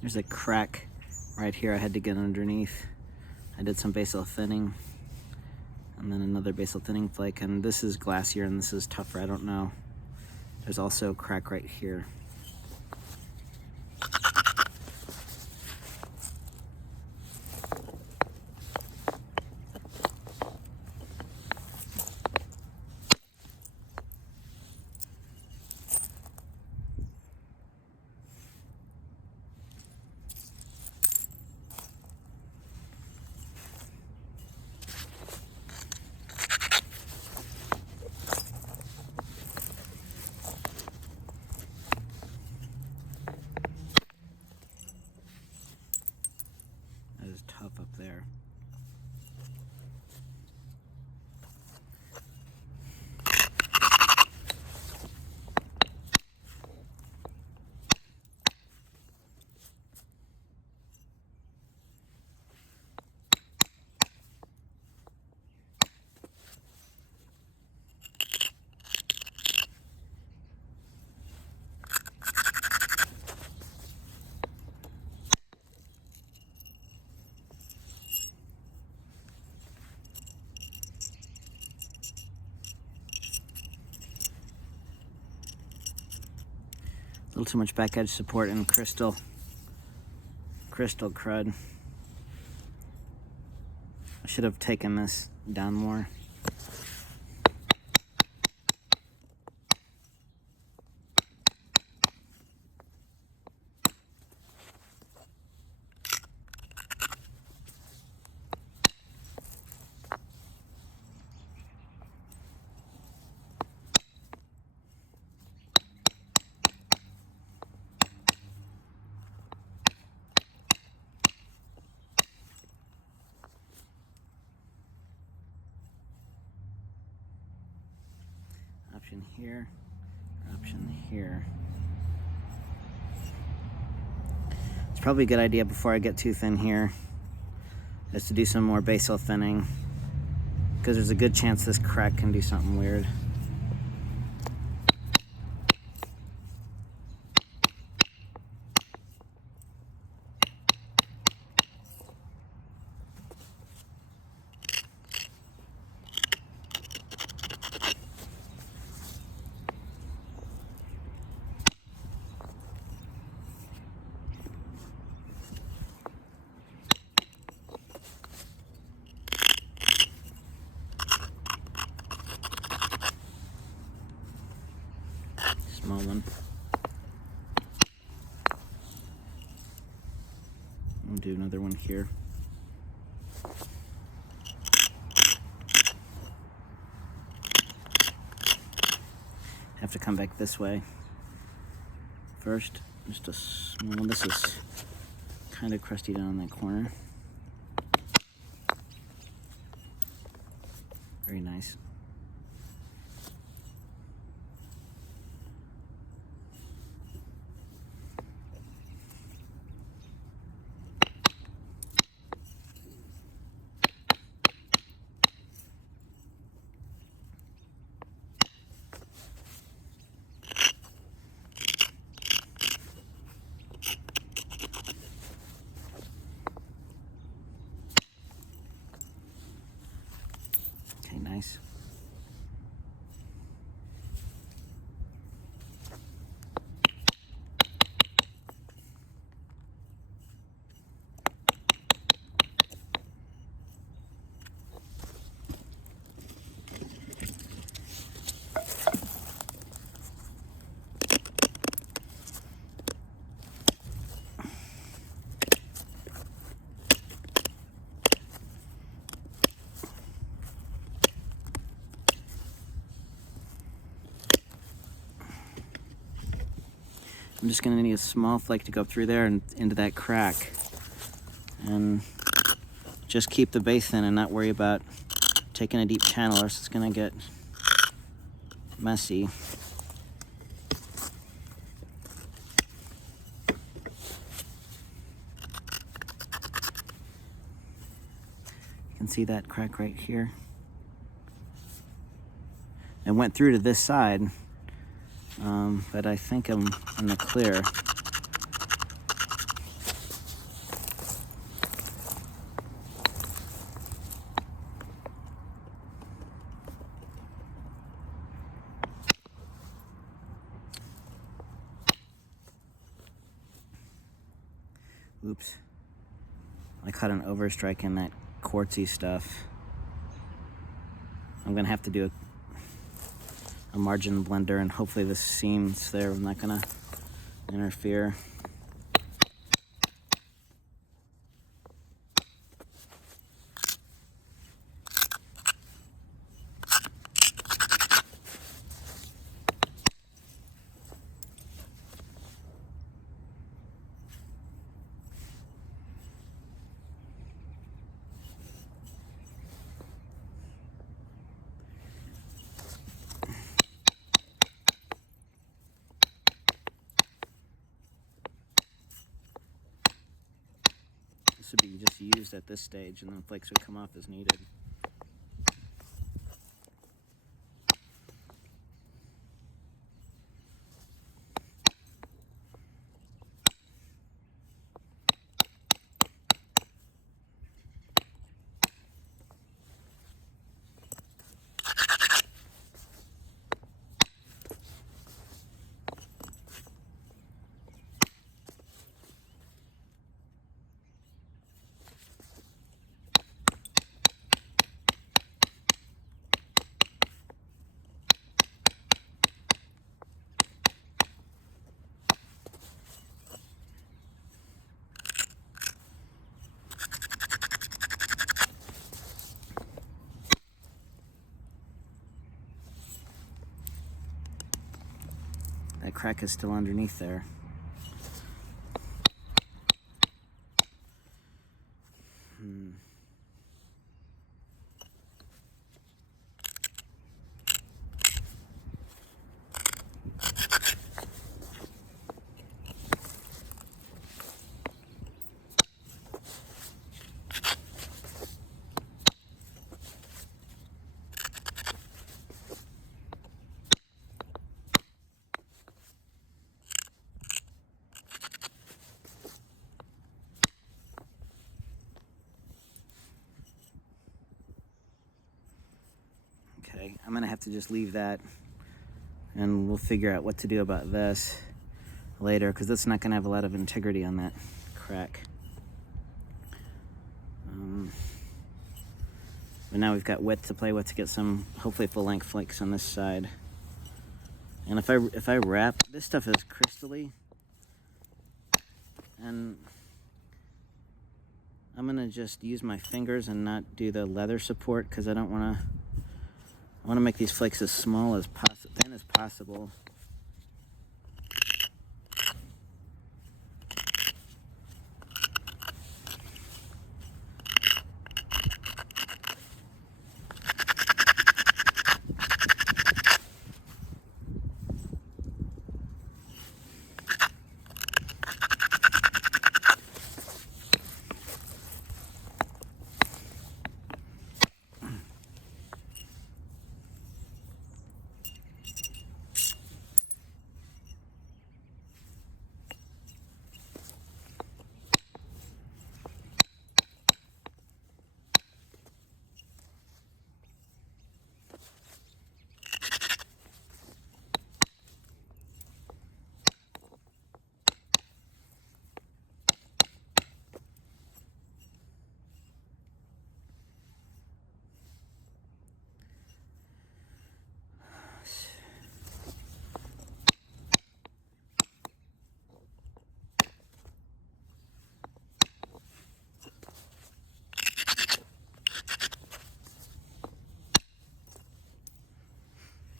There's a crack right here I had to get underneath. I did some basal thinning and then another basal thinning flake, and this is glassier and this is tougher, I don't know. There's also a crack right here. That is tough up there. A little too much back edge support and crystal crud. I should have taken this down more. Option here, option here. It's probably a good idea before I get too thin here is to do some more basal thinning, because there's a good chance this crack can do something weird. Small one. I'll do another one here. Have to come back this way first. Just a small one. This is kind of crusty down in that corner. Very nice. Okay, nice. I'm just going to need a small flake to go through there and into that crack. And just keep the base in and not worry about taking a deep channel, or else it's going to get messy. You can see that crack right here. It went through to this side. But I think I'm in the clear. Oops. I caught an overstrike in that quartzy stuff. I'm gonna have to do a margin blender, and hopefully the seams there are not gonna interfere. This would be just used at this stage, and then flakes would come off as needed. That crack is still underneath there. Okay, I'm gonna have to just leave that, and we'll figure out what to do about this later, because that's not gonna have a lot of integrity on that crack. But now we've got width to play with to get some, hopefully, full-length flakes on this side. And if I wrap, this stuff is crystally, and I'm gonna just use my fingers and not do the leather support, because I don't wanna. I want to make these flakes as small as thin as possible.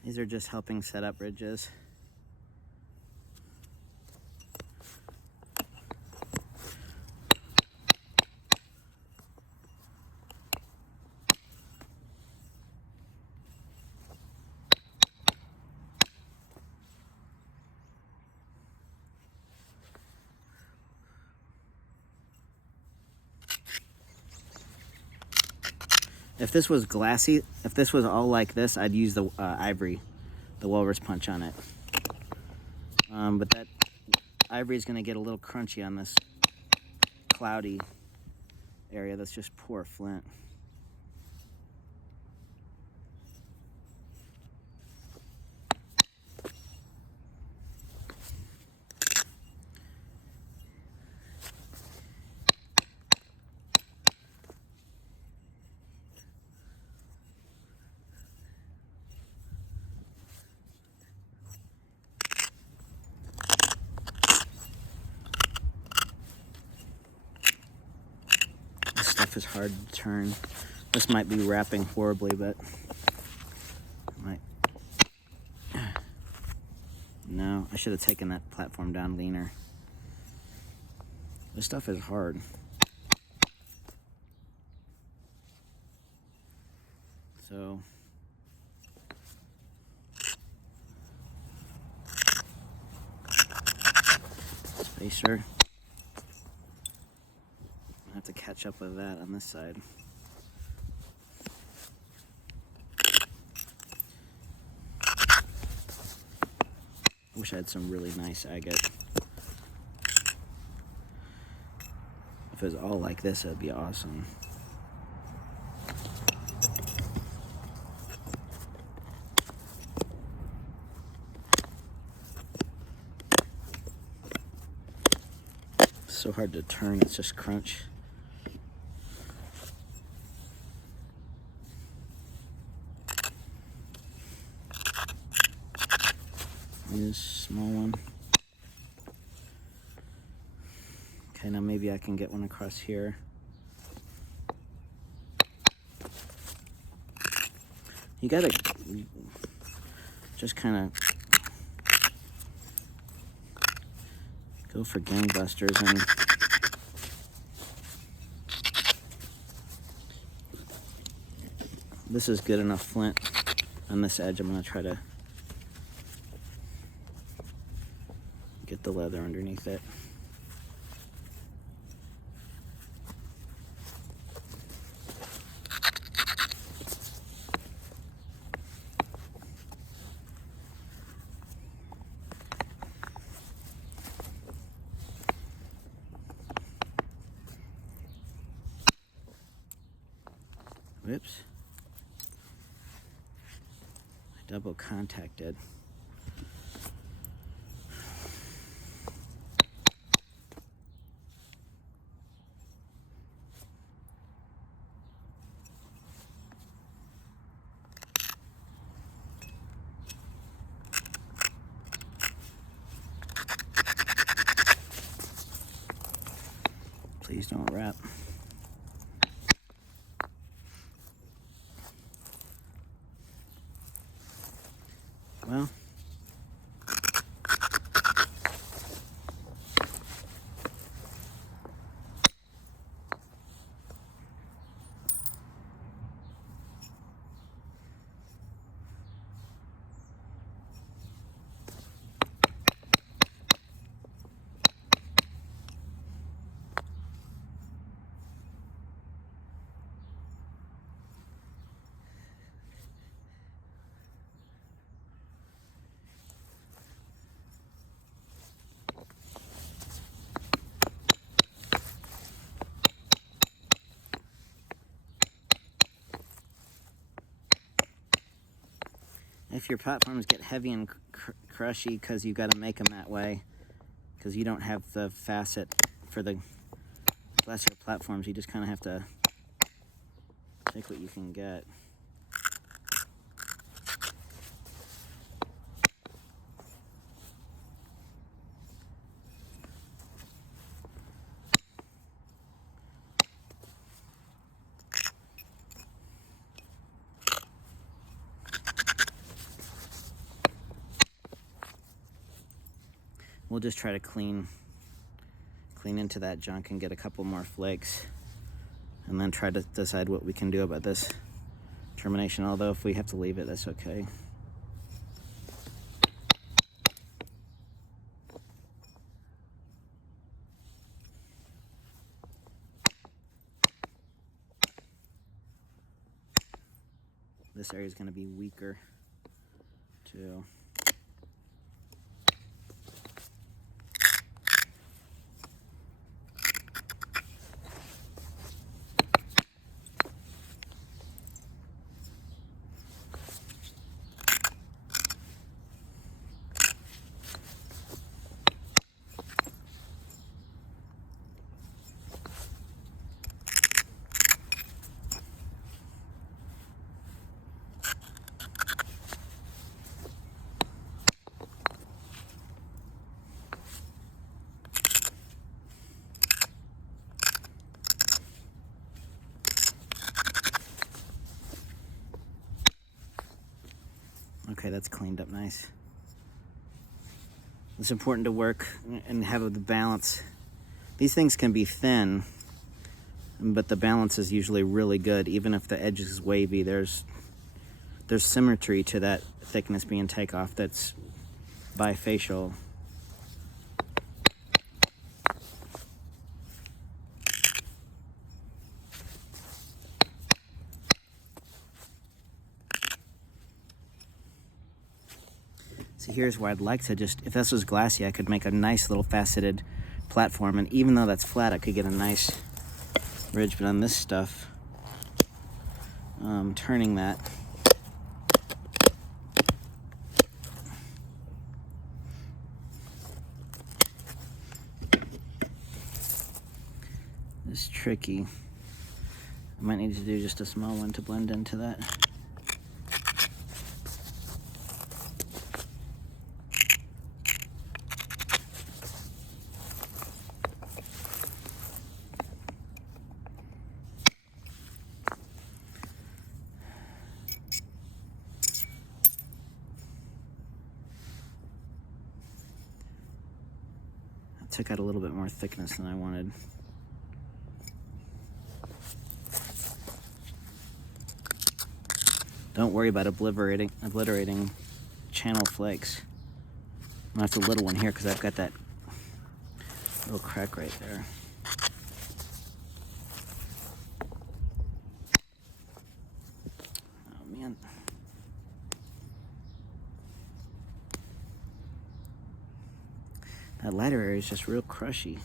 These are just helping set up ridges. If this was glassy, if this was all like this, I'd use the ivory, the walrus punch on it. But that ivory is going to get a little crunchy on this cloudy area. That's just poor flint. stuff is hard to turn. This might be wrapping horribly, but no, I should have taken that platform down leaner. This stuff is hard. So spacer. I have to catch up with that on this side. I wish I had some really nice agate. If it was all like this, that'd be awesome. It's so hard to turn, it's just crunch. This small one. Okay, now maybe I can get one across here. You gotta just kind of go for gangbusters and this is good enough flint on this edge. I'm gonna try to get the leather underneath it. Whoops. I double contacted. Please don't wrap. Well, if your platforms get heavy and crushy because you got to make them that way, because you don't have the facet for the lesser platforms, you just kind of have to take what you can get. We'll just try to clean into that junk and get a couple more flakes, and then try to decide what we can do about this termination. Although if we have to leave it, that's okay. This area is going to be weaker too. Okay, that's cleaned up nice. It's important to work and have the balance. These things can be thin, but the balance is usually really good. Even if the edge is wavy, there's symmetry to that thickness being takeoff that's bifacial. So here's where I'd like to just, if this was glassy, I could make a nice little faceted platform, and even though that's flat, I could get a nice ridge. But on this stuff, turning that, is tricky. I might need to do just a small one to blend into that. Took out a little bit more thickness than I wanted. Don't worry about obliterating channel flakes. I'm gonna have to little one here because I've got that little crack right there. Oh man. That lighter area is just real crushy.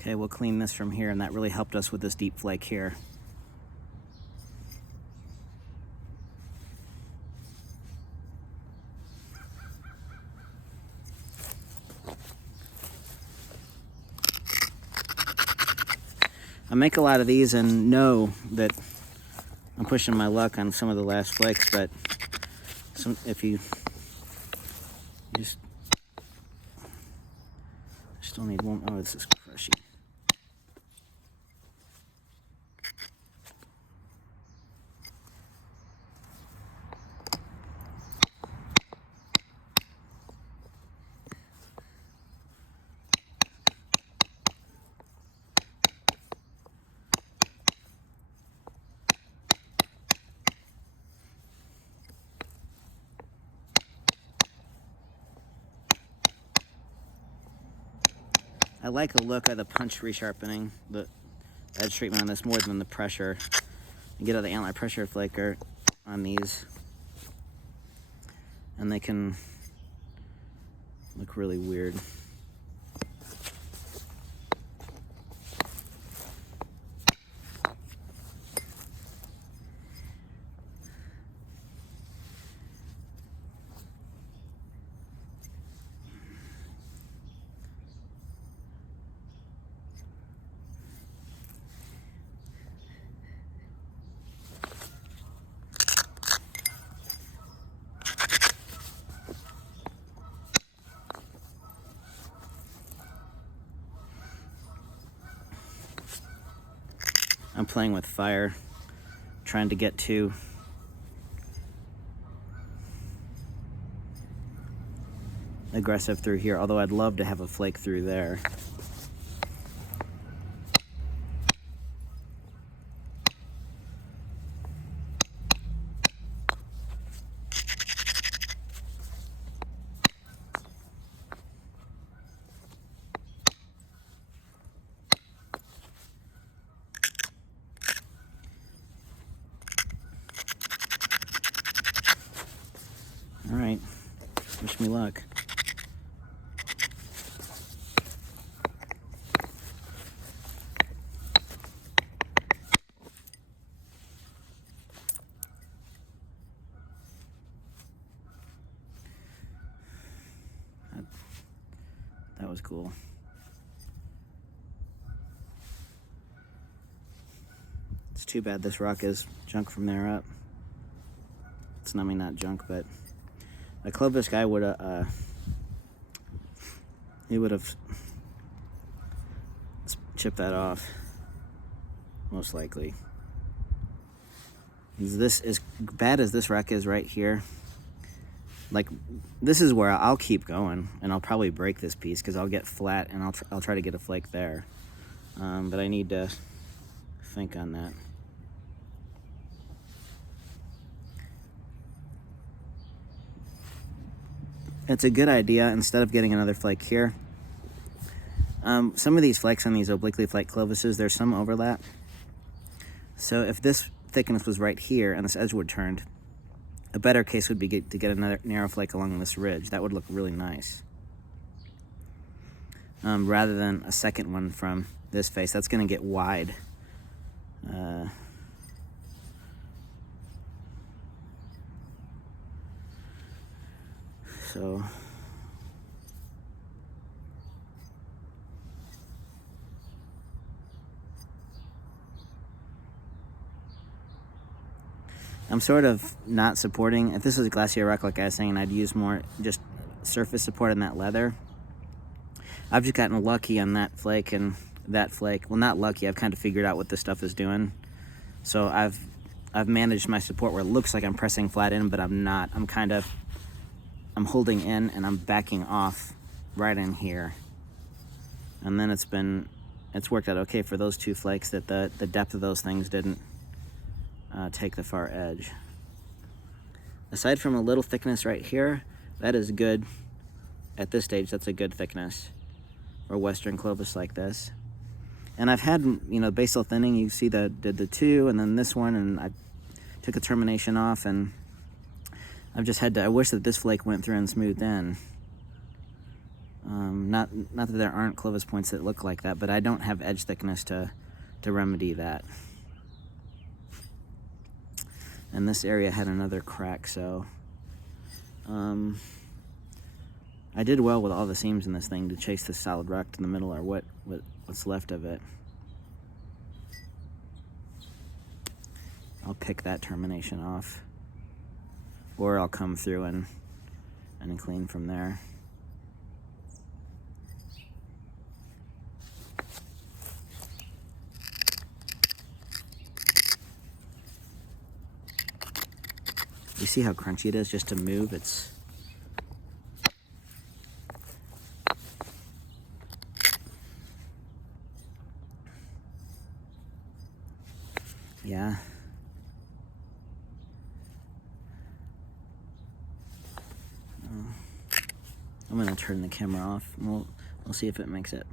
Okay, we'll clean this from here, and that really helped us with this deep flake here. I make a lot of these and know that I'm pushing my luck on some of the last flakes, but if you just still need one. Oh, this is crushy. I like the look of the punch resharpening, the edge treatment on this more than the pressure. You get out the antler pressure flaker on these, and they can look really weird. I'm playing with fire, trying to get to aggressive through here, although I'd love to have a flake through there. All right, wish me luck. That was cool. It's too bad this rock is junk from there up. It's, I mean, not junk, but a clovis guy would have, he would have chipped that off, most likely. This, as bad as this rock is right here, like, this is where I'll keep going, and I'll probably break this piece because I'll get flat and I'll try to get a flake there. But I need to think on that. It's a good idea, instead of getting another flake here. Some of these flakes on these obliquely flaked clovises, there's some overlap. So if this thickness was right here and this edgewood turned, a better case would be to get another narrow flake along this ridge. That would look really nice. Rather than a second one from this face. That's going to get wide. So I'm sort of not supporting. If this was a glacier rock, like I was saying, I'd use more just surface support on that leather. I've just gotten lucky on that flake and that flake. Well, not lucky. I've kind of figured out what this stuff is doing. So I've managed my support where it looks like I'm pressing flat in, but I'm not. I'm holding in and I'm backing off right in here. And then it's worked out okay for those two flakes that the depth of those things didn't take the far edge. Aside from a little thickness right here, that is good. At this stage, that's a good thickness for western clovis like this. And I've had, basal thinning. You see did the two, and then this one, and I took a termination off, and I've just had to. I wish that this flake went through and smoothed in. Not that there aren't clovis points that look like that, but I don't have edge thickness to remedy that. And this area had another crack, so I did well with all the seams in this thing to chase this solid rock to the middle, or what's left of it. I'll pick that termination off, or I'll come through and clean from there. You see how crunchy it is just to move? It's yeah. I'm gonna turn the camera off. We'll see if it makes it.